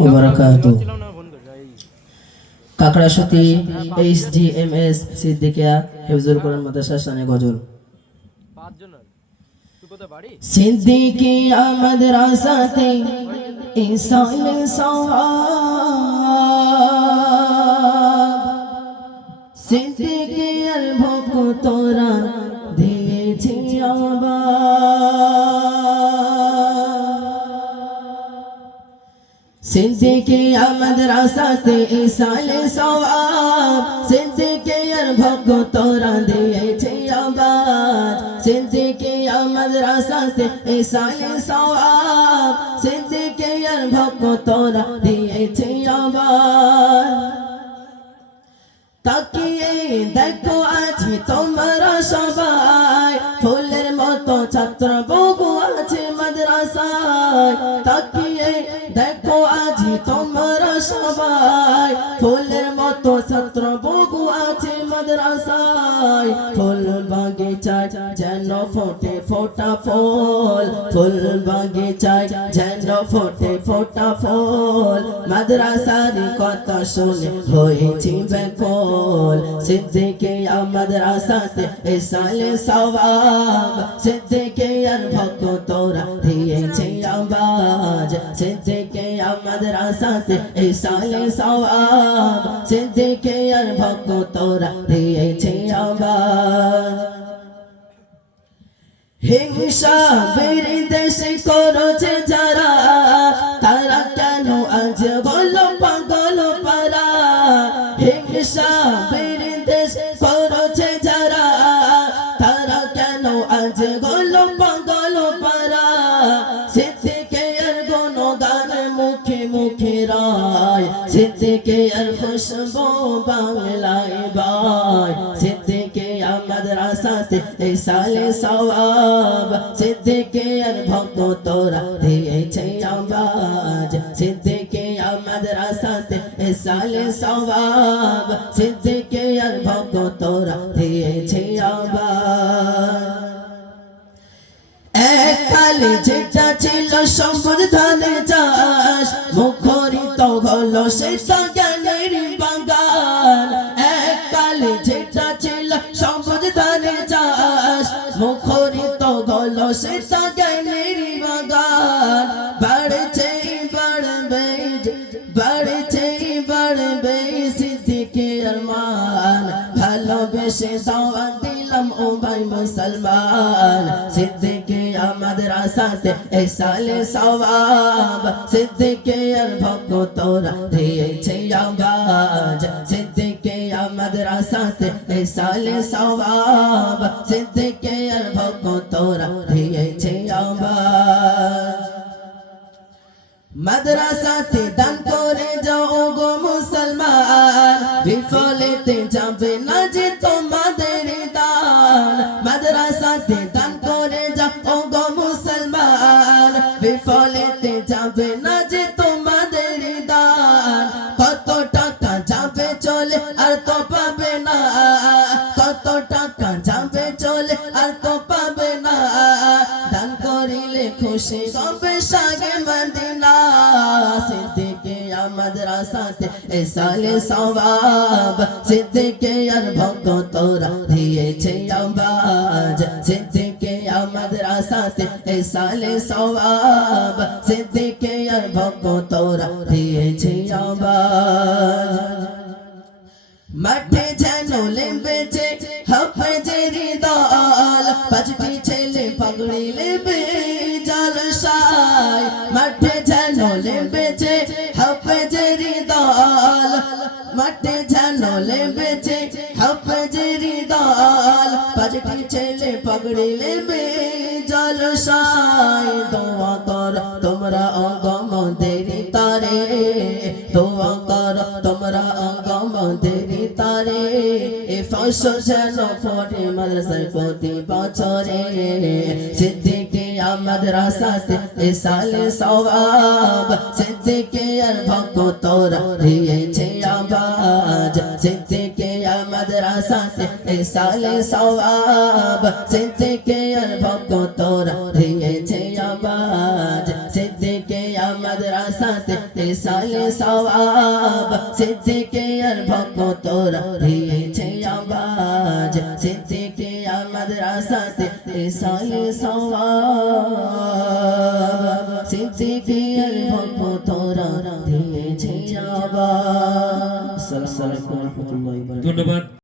ওয়া বারাকাতুহু। কাকড়াসতি HGMS সিদ্দিকিয়া হিফজুল কোরআন মাদ্রাসা শানে গজল। সিদ্দিকিয়া মাদ্রাসাতে ইসাল সওয়াব, সিদ্দিকিয়ার ভক্তরা দিয়েছে সিদ্দিকিয়া মাদ্রাসাতে ইসাল সওয়াব, সিদ্দিকিয়ার ভক্তরা দিয়েছে আবাদ। সিদ্দিকিয়া মাদ্রাসাতে ইসাল সওয়াব, সিদ্দিকিয়ার ভক্তরা দিয়েছে আবাদ। তাকিয়ে দেখো আজ তোমরা সবাই, ফুলের মতো ছাত্র বহু আছে মাদ্রাসায়। তাকিয়ে দেখো আজ তোমরা সবাই, ফুলের মতো ছাত্র বহু আছে মাদ্রাসায়। ফুল বাগিচায় যেন ফোটে ফোটা ফুল, ফুল বাগিচায় যেন ফোটে ফোটা ফুল। মাদ্রাসার কথা শুনে হয়েছি বেকুল, সিদ্দিকিয়া মাদ্রাসাতে ইসাল সওয়াব, সিদ্দিকিয়ার ভক্তরা দিয়েছে আওয়াজ। সিদ্দিকিয়া মাদ্রাসাতে ইসাল সওয়াব, সিদ্দিকিয়ার ভক্তরা দিয়েছে আওয়াজ। হিংসা বিদ্বেষ করেছে যারা, তারা কেন আজ বলো পাগল পারা। হিংসা বিদ্বেষ করেছে যারা, তারা কেন আজ বলো পাগল পারা। সিদ্দিকিয়ার গুণগান মুখে মুখে রায়, সিদ্দিকিয়ার খুশবু বাংলায় বায়। সিদ্দিকিয়া মাদ্রাসাতে ইসাল সওয়াব, সিদ্দিকিয়ার ভক্তরা দিয়েছে আওয়াজ। সিদ্দিকিয়া মাদ্রাসাতে ইসাল সওয়াব, সিদ্দিকিয়ার ভক্তরা দিয়েছে আওয়াজ। এককালে যেটা ছিল সম্পদ ধানের চাষ, মুখরিত হলো সেটা জ্ঞানের বাগান। এককালে যেটা ছিল সম্পদ ধানের চাষ, মুখরিত হলো সেটা জ্ঞানের বাগান। বাড়ছে বাড়বে বাড়ছে বাড়বে সিদ্দিকিয়ার মান, ভালোবেসে দাওয়াত দিলাম ও ভাই মুসলমান। সিদ্দিকিয়া মাদ্রাসাতে ইসাল সওয়াব, সিদ্দিকিয়ার ভক্তরা দিয়েছে আওয়াজ। সিদ্দিকিয়া মাদ্রাসাতে ইসাল সওয়াব, সিদ্দিকিয়ার ভক্তরা দিয়েছে আওয়াজ। মাদ্রাসাতে দান করে যাও গো মুসলমান, বিফলেতে যাবে না যে তোমাদের দান। মাদ্রাসাতে দান করে যাও গো মুসলমান, বিফলেতে যাবে না যে তোমাদের দান। কত টাকা যাবে চলে আর তো পাবে না, কত টাকা যাবে চলে আর তো পাবে না। দান করিলে খুশি হবে সাগে মদিনা। সিদ্দিকিয়া মাদ্রাসাতে ইসাল সওয়াব, সিদ্দিকিয়ার ভক্তরা দিয়েছে আওয়াজ। সিদ্দিকিয়া মাদ্রাসাতে ইসাল সওয়াব, সিদ্দিকিয়ার ভক্তরা দিয়েছে আওয়াজ। মাঠে যেন লেবেছে হাফেজের দল, পাঁচটি ছেলে পাগড়ি লেবে জালসায়। মাঠে যেন লেবেছে হাফেজের দল, মাঠে যেন লেবেছে হাফেজের দল। পাঁচটি ছেলে পাগড়ি লেবে জলসায়। দোয়া কর তোমরা অগমদের তারে, দোয়া কর তোমরা অগমদের তারে। এ ফসল যেন ফোটে মাদ্রাসায় প্রতি বছরে। সিদ্দিকিয়া মাদ্রাসাতে ইসাল সওয়াব, সিদ্দিকিয়ার ভক্তরা দিয়েছে আওয়াজ। সিদ্দিকিয়া মাদ্রাসাতে ইসাল সওয়াব, সিদ্দিকিয়ার ভক্তরা দিয়েছে আওয়াজ। সিদ্দিকিয়া মাদ্রাসাতে সালে সওয়াব সিদ্দিকে আর ভক্তরা দিয়েছে আওয়াজ সিদ্দিকে মাদ্রাসাতে সালে সওয়াব সিদ্দিকে আর ভক্তরা দিয়েছে আওয়াজ। আসসালামু আলাইকুম ওয়া রাহমাতুল্লাহি ওয়া বারাকাতুহু। ধন্যবাদ।